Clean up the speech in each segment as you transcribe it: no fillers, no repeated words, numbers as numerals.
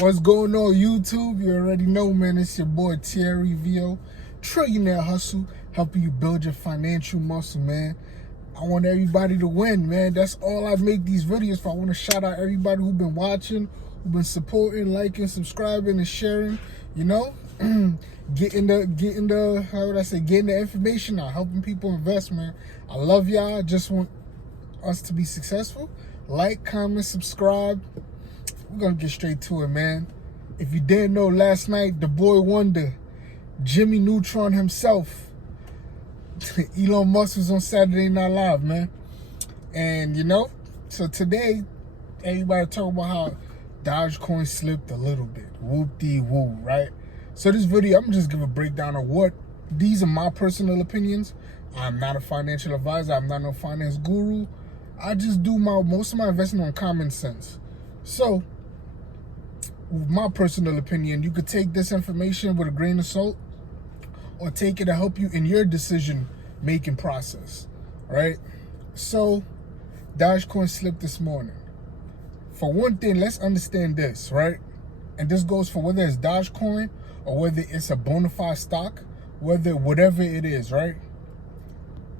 What's going on, YouTube? You already know, man. It's your boy Thierry VO, Trillionaire Hustle, helping you build your financial muscle, man. I want everybody to win, man. That's all I make these videos for. I want to shout out everybody who's been watching, who've been supporting, liking, subscribing, and sharing. You know, getting the how would I say, getting the information out, helping people invest, man. I love y'all. Just want us to be successful. Like, comment, subscribe. We're gonna get straight to it, man. If you didn't know, last night the boy wonder, Jimmy Neutron himself, Elon Musk, was on Saturday Night Live, man. And you know, so today everybody talking about how Dogecoin slipped a little bit. Whoop-de-woo, right? So this video, I'm just gonna give a breakdown of what these are my personal opinions. I'm not a financial advisor. I'm not no finance guru. I just do most of my investing on common sense. So, with my personal opinion, you could take this information with a grain of salt or take it to help you in your decision-making process, right? So, Dogecoin slipped this morning. For one thing, let's understand this, right? And this goes for whether it's Dogecoin or whether it's a bona fide stock, whatever it is, right?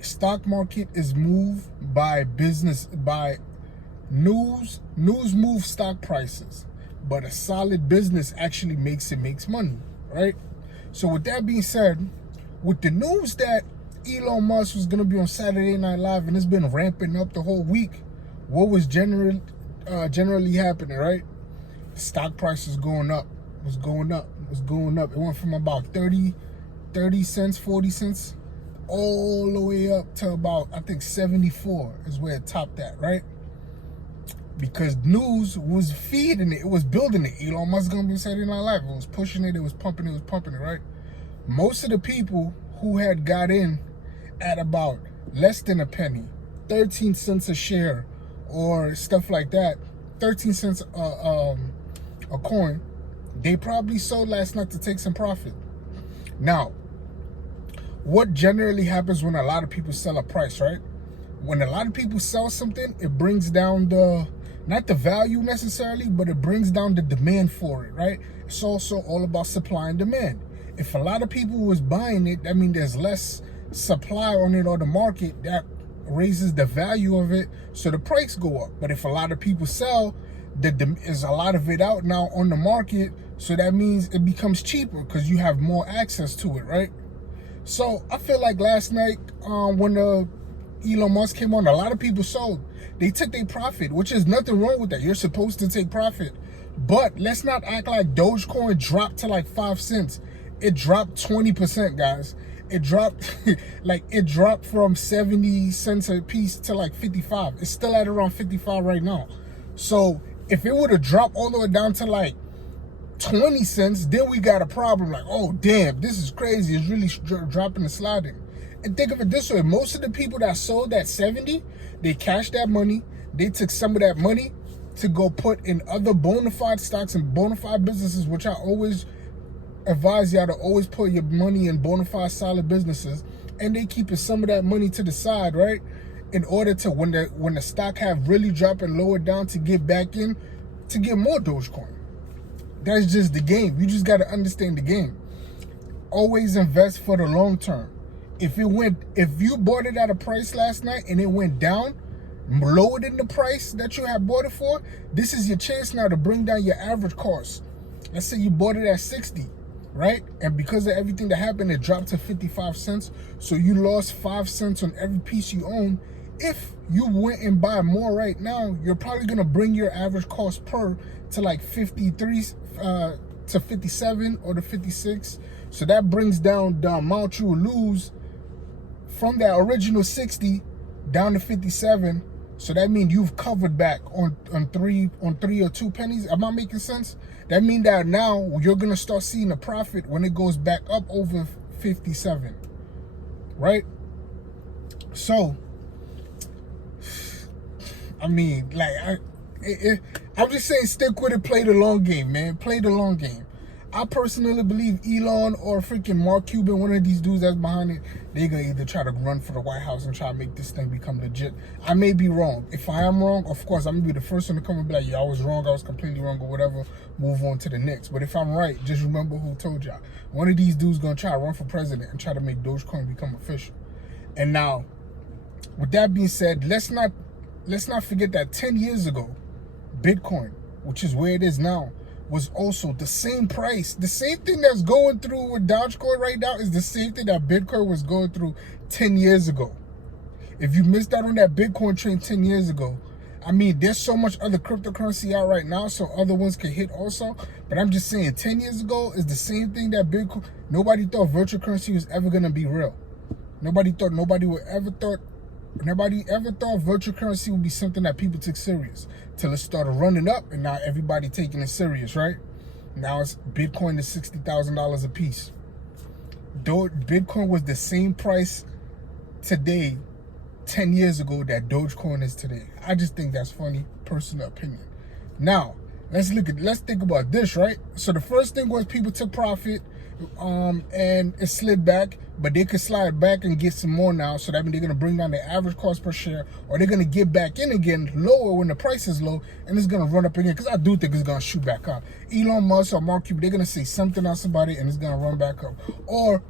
Stock market is moved by business, by news. News moves stock prices, but a solid business actually makes money, right? So with that being said, with the news that Elon Musk was gonna be on Saturday Night Live, and it's been ramping up the whole week, what was generally happening, right? Stock price was going up, was going up. It went from about 30 cents, 40 cents, all the way up to about, I think 74 is where it topped at, right? Because news was feeding it, it was building it. Elon Musk gonna be Saturday Night Live. It was pushing it, it was pumping it, right? Most of the people who had got in at about less than a penny, 13 cents a share, or stuff like that, 13 cents a coin, they probably sold last night to take some profit. Now, what generally happens when a lot of people sell a price, right? When a lot of people sell something, it brings down not the value necessarily, but it brings down the demand for it, right? It's also all about supply and demand. If a lot of people was buying it, that means there's less supply on it or the market, that raises the value of it, so the price go up. But if a lot of people sell, there's a lot of it out now on the market, so that means it becomes cheaper because you have more access to it, right? So I feel like last night when Elon Musk came on, a lot of people sold. They took their profit, which is nothing wrong with that. You're supposed to take profit. But let's not act like Dogecoin dropped to like 5 cents. It dropped 20%, guys. It dropped it dropped from 70 cents a piece to like 55. It's still at around 55 right now. So if it would have dropped all the way down to like 20 cents, then we got a problem. Like, oh damn, this is crazy. It's really dropping and sliding. And think of it this way, most of the people that sold at 70, they cashed that money. They took some of that money to go put in other bona fide stocks and bona fide businesses, which I always advise y'all to always put your money in bona fide solid businesses. And they keeping some of that money to the side, right? In order to, when the stock have really dropped and lowered down, to get back in, to get more Dogecoin. That's just the game. You just got to understand the game. Always invest for the long term. If you bought it at a price last night and it went down, lower than the price that you had bought it for, this is your chance now to bring down your average cost. Let's say you bought it at 60, right? And because of everything that happened, it dropped to 55 cents. So you lost 5 cents on every piece you own. If you went and buy more right now, you're probably going to bring your average cost per to like 53 to 57 or to 56. So that brings down the amount you will lose from that original 60 down to 57. So that means you've covered back on 3 or 2 pennies. Am I making sense? That means that now you're gonna start seeing a profit when it goes back up over 57, right? So I mean, like, I'm just saying, stick with it, play the long game, man. Play the long game. I personally believe Elon or freaking Mark Cuban, one of these dudes that's behind it, they're going to either try to run for the White House and try to make this thing become legit. I may be wrong. If I am wrong, of course, I'm going to be the first one to come and be like, yeah, I was wrong. I was completely wrong or whatever. Move on to the next. But if I'm right, just remember who told y'all. One of these dudes going to try to run for president and try to make Dogecoin become official. And now, with that being said, let's not forget that 10 years ago, Bitcoin, which is where it is now, was also the same price. The same thing that's going through with Dogecoin right now is the same thing that Bitcoin was going through 10 years ago. If you missed out on that Bitcoin train 10 years ago, I mean, there's so much other cryptocurrency out right now, so other ones can hit also. But I'm just saying, 10 years ago is the same thing that Bitcoin. Nobody thought virtual currency was ever going to be real. Nobody ever thought virtual currency would be something that people took serious till it started running up, and now everybody taking it serious, right? Now it's Bitcoin is $60,000 a piece. Bitcoin was the same price today, 10 years ago, that Dogecoin is today. I just think that's funny, personal opinion. Now let's think about this, right? So the first thing was people took profit, and it slid back, but they could slide back and get some more now. So that means they're going to bring down the average cost per share, or they're going to get back in again lower when the price is low, and it's going to run up again, because I do think it's going to shoot back up. Elon Musk or Mark Cuban, they're going to say something else about it, and it's going to run back up. Or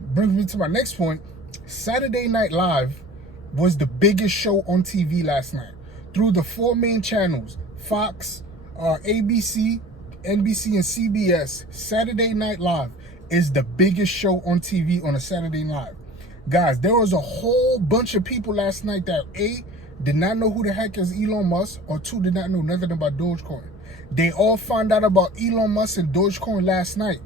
brings me to my next point. Saturday Night Live was the biggest show on TV last night through the 4 main channels: Fox, ABC, NBC, and CBS. Saturday Night Live is the biggest show on TV on a Saturday night. Guys, there was a whole bunch of people last night that A, did not know who the heck is Elon Musk, or 2, did not know nothing about Dogecoin. They all found out about Elon Musk and Dogecoin last night.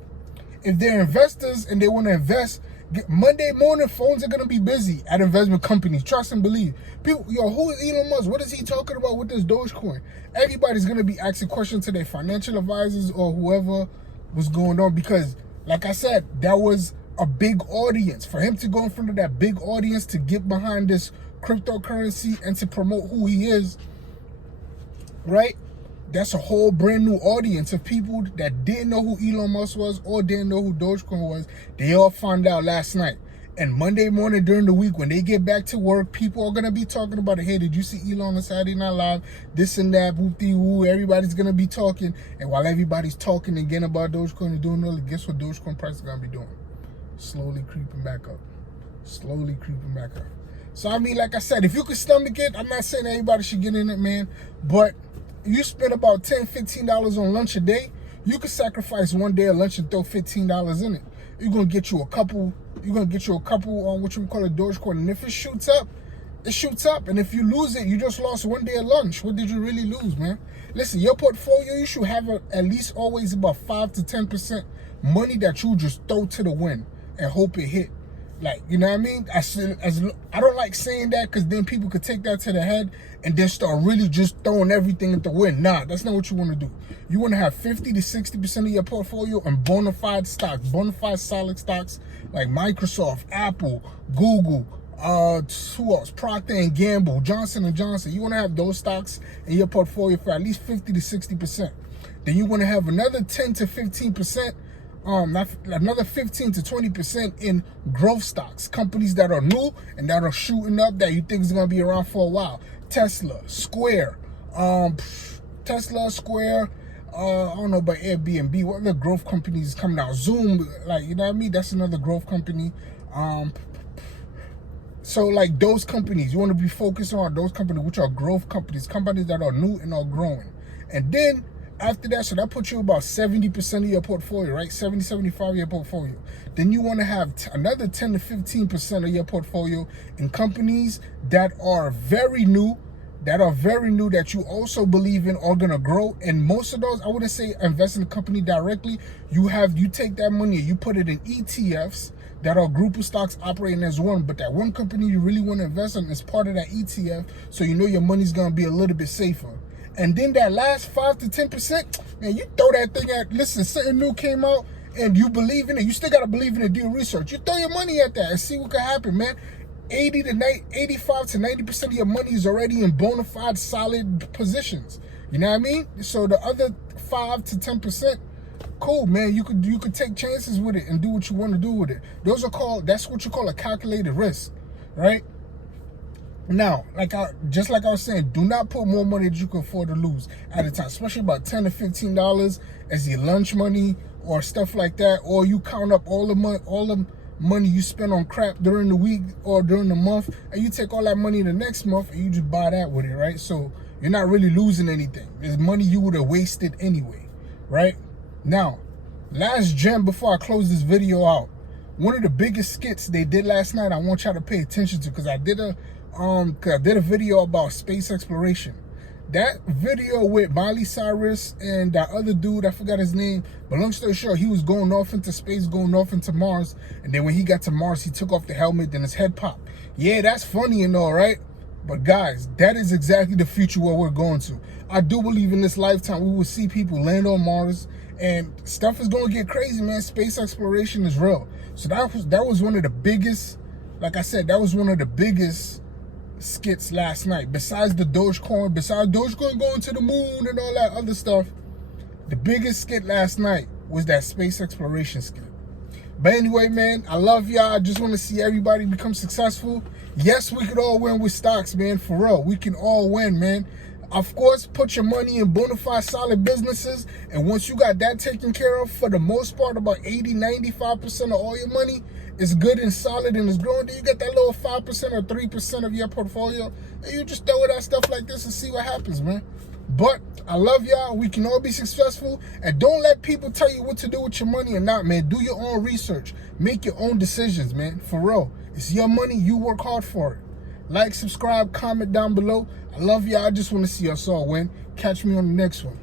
If they're investors and they want to invest, Monday morning phones are going to be busy at investment companies. Trust and believe. People, yo, who is Elon Musk? What is he talking about with this Dogecoin? Everybody's going to be asking questions to their financial advisors or whoever was going on, because, like I said, that was a big audience. For him to go in front of that big audience to get behind this cryptocurrency and to promote who he is, right? That's a whole brand new audience of people that didn't know who Elon Musk was or didn't know who Dogecoin was. They all found out last night. And Monday morning during the week, when they get back to work, people are going to be talking about it. Hey, did you see Elon on Saturday Night Live? This and that, whoop-de-woo. Everybody's going to be talking. And while everybody's talking again about Dogecoin and doing all, guess what Dogecoin price is going to be doing? Slowly creeping back up. Slowly creeping back up. So, I mean, like I said, if you can stomach it, I'm not saying everybody should get in it, man. But you spend about $10, $15 on lunch a day, you could sacrifice one day of lunch and throw $15 in it. You're gonna get you a couple on what you call a Dogecoin. And if it shoots up, it shoots up. And if you lose it, you just lost one day of lunch. What did you really lose, man? Listen, your portfolio, you should have at least always about 5 to 10% money that you just throw to the wind and hope it hit. Like, you know what I mean? I don't like saying that, because then people could take that to the head and then start really just throwing everything at the wind. Nah, that's not what you want to do. You want to have 50 to 60% of your portfolio in bona fide stocks, bona fide solid stocks like Microsoft, Apple, Google, who else? Procter & Gamble, Johnson & Johnson. You want to have those stocks in your portfolio for at least 50 to 60%. Then you want to have another 10 to 15%. Another 15 to 20% in growth stocks, companies that are new and that are shooting up, that you think is going to be around for a while. Tesla, Square, I don't know about Airbnb. What other growth companies coming out? Zoom, like, you know what I mean? That's another growth company. So like those companies, you want to be focused on those companies, which are growth companies that are new and are growing. And then after that, so that puts you about 70% of your portfolio, right? 70, 75 of your portfolio. Then you want to have another 10 to 15% of your portfolio in companies that are very new, that you also believe in are going to grow. And most of those, I wouldn't say invest in the company directly. You take that money and you put it in ETFs that are group of stocks operating as one, but that one company you really want to invest in is part of that ETF, so you know your money's going to be a little bit safer. And then that last 5 to 10%, man, you throw that thing at, listen, something new came out and you believe in it. You still got to believe in it, do research. You throw your money at that and see what can happen, man. 85 to 90% of your money is already in bona fide solid positions. You know what I mean? So the other 5 to 10%, cool, man. You could take chances with it and do what you want to do with it. That's what you call a calculated risk, right? Now, just like I was saying, do not put more money that you can afford to lose at a time, especially about $10 to $15 as your lunch money or stuff like that, or you count up all the money you spend on crap during the week or during the month, and you take all that money the next month and you just buy that with it, right? So you're not really losing anything. It's money you would have wasted anyway, right? Now, last gem before I close this video out, one of the biggest skits they did last night, I want y'all to pay attention to, because I did a video about space exploration. That video with Miley Cyrus and that other dude, I forgot his name, but long story short, he was going off into space, going off into Mars, and then when he got to Mars, he took off the helmet, then his head popped. Yeah, that's funny and all, right? But guys, that is exactly the future where we're going to. I do believe in this lifetime we will see people land on Mars, and stuff is going to get crazy, man. Space exploration is real. So that was one of the biggest, like I said, that was one of the biggest skits last night. Besides Dogecoin going to the moon and all that other stuff, the biggest skit last night was that space exploration skit. But anyway, man, I love y'all. I just want to see everybody become successful. Yes, we could all win with stocks, man. For real, we can all win, man. Of course, put your money in bona fide solid businesses, and once you got that taken care of, for the most part, about 80-95% of all your money is good and solid and is growing, then you get that little 5% or 3% of your portfolio, and you just throw it at stuff like this and see what happens, man. But I love y'all. We can all be successful, and don't let people tell you what to do with your money or not, man. Do your own research. Make your own decisions, man. For real. It's your money. You work hard for it. Like, subscribe, comment down below. I love y'all. I just want to see us all win. Catch me on the next one.